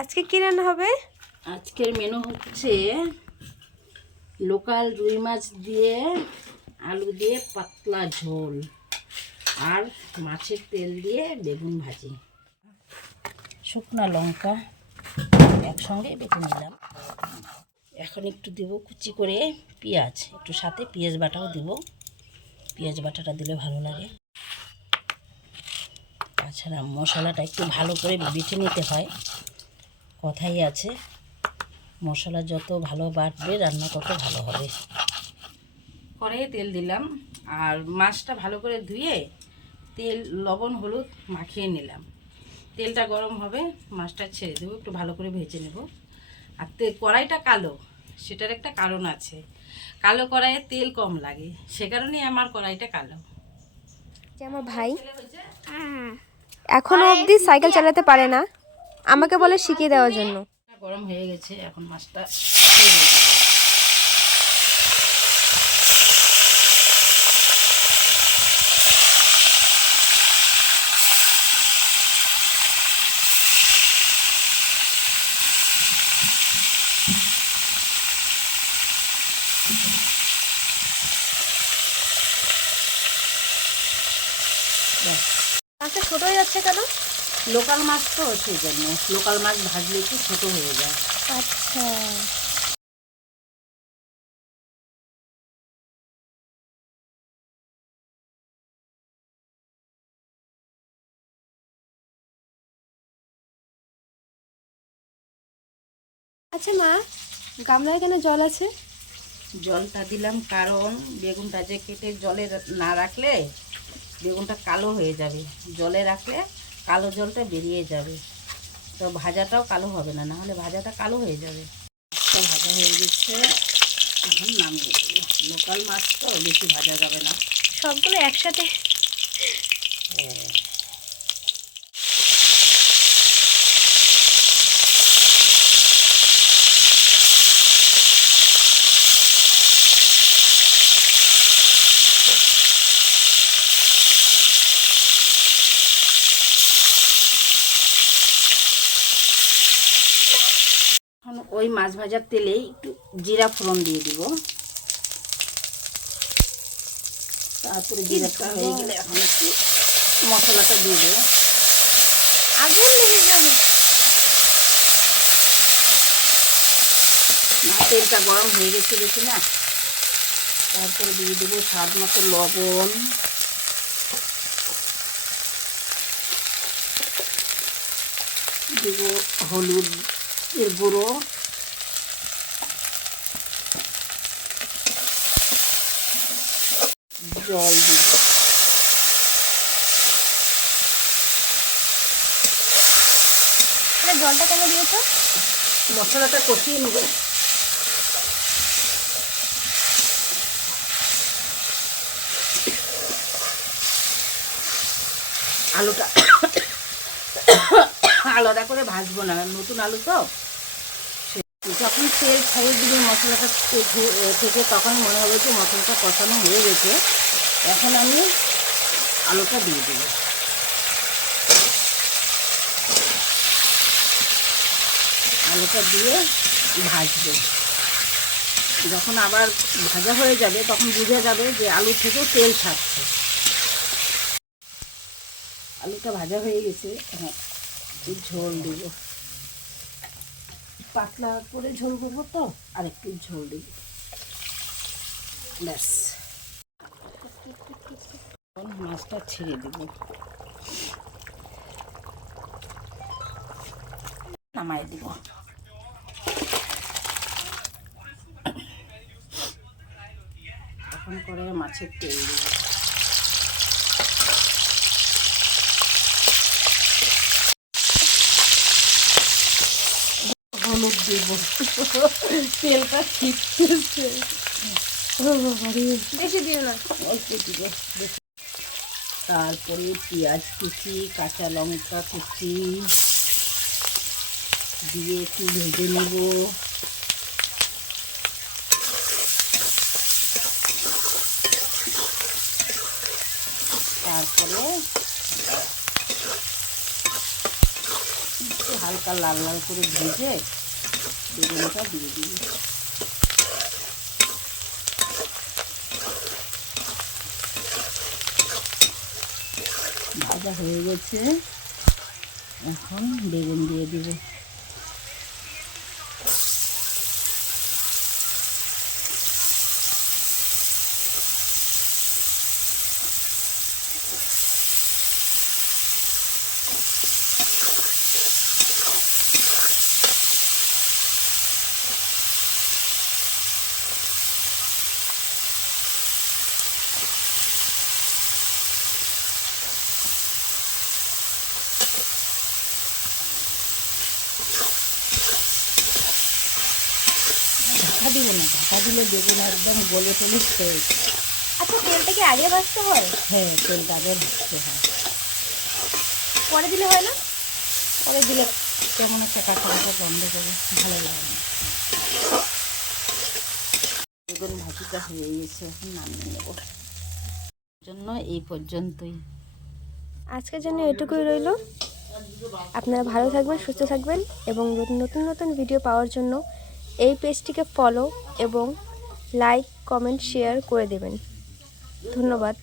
আজকে কি রান্না হবে? আজকের মেনু হচ্ছে লোকাল রুই মাছ দিয়ে আলু দিয়ে পাতলা ঝোল আর মাছের তেল দিয়ে বেগুন ভাজি, শুকনো লঙ্কা একসঙ্গে বেটে নিলাম। এখন একটু দেবো কুচি করে পেঁয়াজ, একটু সাথে পেঁয়াজ বাটাও দেব। পেঁয়াজ বাটাটা দিলে ভালো লাগে। তাছাড়া মশলাটা একটু ভালো করে বেটে নিতে হয়, কথাই আছে মশলা যত ভালো বাটবে রান্না তত ভালো হবে। কড়াইয়ে তেল দিলাম আর মাছটা ভালো করে ধুয়ে তেল লবণ হলুদ মাখিয়ে নিলাম। তেলটা গরম হবে, মাছটা ছেড়ে দেবো, একটু ভালো করে ভেজে নেব। আর কড়াইটা কালো, সেটার একটা কারণ আছে। কালো কড়াইয়ে তেল কম লাগে, সে কারণেই আমার কড়াইটা কালো। যে আমার ভাই এখনো অবধি সাইকেল চালাতে পারে না, আমাকে বলে শিখিয়ে দেওয়ার জন্য। গরম হয়ে গেছে, এখন মাছটা ছেড়ে দেবো। মাছটা ছোট হয়ে যাচ্ছে কেন? লোকাল মাছ তো সেই জন্য, লোকাল মাছ ভাজলে একটু ছোটো হয়ে যায়। আচ্ছা, আচ্ছা মা, গামলায় কেন জল আছে? জলটা দিলাম কারণ বেগুনটা যে কেটে জলে না রাখলে বেগুনটা কালো হয়ে যাবে, জলে রাখলে কালো জলটা বেরিয়ে যাবে, তো ভাজাটাও কালো হবে না, নাহলে ভাজাটা কালো হয়ে যাবে। ভাজা হয়ে গেছে, এখন নামিয়ে দেবো। লোকাল মাছ তো বেশি ভাজা যাবে না। সবগুলো একসাথে? হ্যাঁ, এখন ওই মাছ ভাজার তেলেই একটু জিরা ফোড়ন দিয়ে দিব। তারপরে জিরাটা হয়ে গেলে এখন একটু মশলাটা দিয়ে দেবো। আগুন লেগে যাবে। না, তেলটা গরম হয়ে গেছে বেশি না। তারপরে দিয়ে দেবো স্বাদ মতো লবণ, দেবো হলুদ এর গুঁড়ো, জল দেবো। জলটা কেন দিয়েছো? মশলাটা কষিয়ে নেব। আলুটা আলাদা করে ভাজবো না, নতুন আলু তো। যখন তেল ছাড়িয়ে দিবে মশলাটা থেকে, তখন মনে হবে যে মশলাটা কষানো হয়ে গেছে। এখন আমি আলুটা দিয়ে দেবো। আলুটা দিয়ে ভাজবো। যখন আবার ভাজা হয়ে যাবে তখন বুঝে যাবে যে আলু থেকেও তেল ছাড়ছে। আলুটা ভাজা হয়ে গেছে, হ্যাঁ, ঝোল দেবো। পাতলা করে ঝোল করবো তো, আর একটু ঝোল দেব, ব্যাস। মাছটা ছেড়ে দেব, নামাই দেব। এখন করে মাছের তেল দেব। হলুদ দেব, তেলটা ছিটতেছে। বেশি দিও না, অল্প দিবে। তারপরে পেঁয়াজ কুচি, কাঁচা লঙ্কা কুচি দিয়ে একটু ভেজে নেব। তারপরে একটু হালকা লাল লাল করে ভেজে বেগুনটা দিয়ে দিই। ভাজা হয়ে গেছে, এখন বেগুন দিয়ে দিব। ঢাকা দিব না, ঢাকা দিলে বেগুন একদম গলে টলে খেয়ে। আচ্ছা, তেলটা কি আগে ভাজতে হয়? হ্যাঁ, তেলটা আগে ভাজতে হয়, পরে দিলে হয় না? পরে দিলে কেমন একটা কাঁচা কাঁচা গন্ধ করে, ভালো লাগে না। বেগুন ভাজিটা হয়ে গেছে, এখন নামিয়ে নেব। জন্য এই পর্যন্তই। আজকের জন্য এটুকুই রইল। আপনারা ভালো থাকবেন, সুস্থ থাকবেন এবং নতুন নতুন ভিডিও পাওয়ার জন্য এই পেজটিকে ফলো এবং লাইক, কমেন্ট, শেয়ার করে দেবেন। ধন্যবাদ।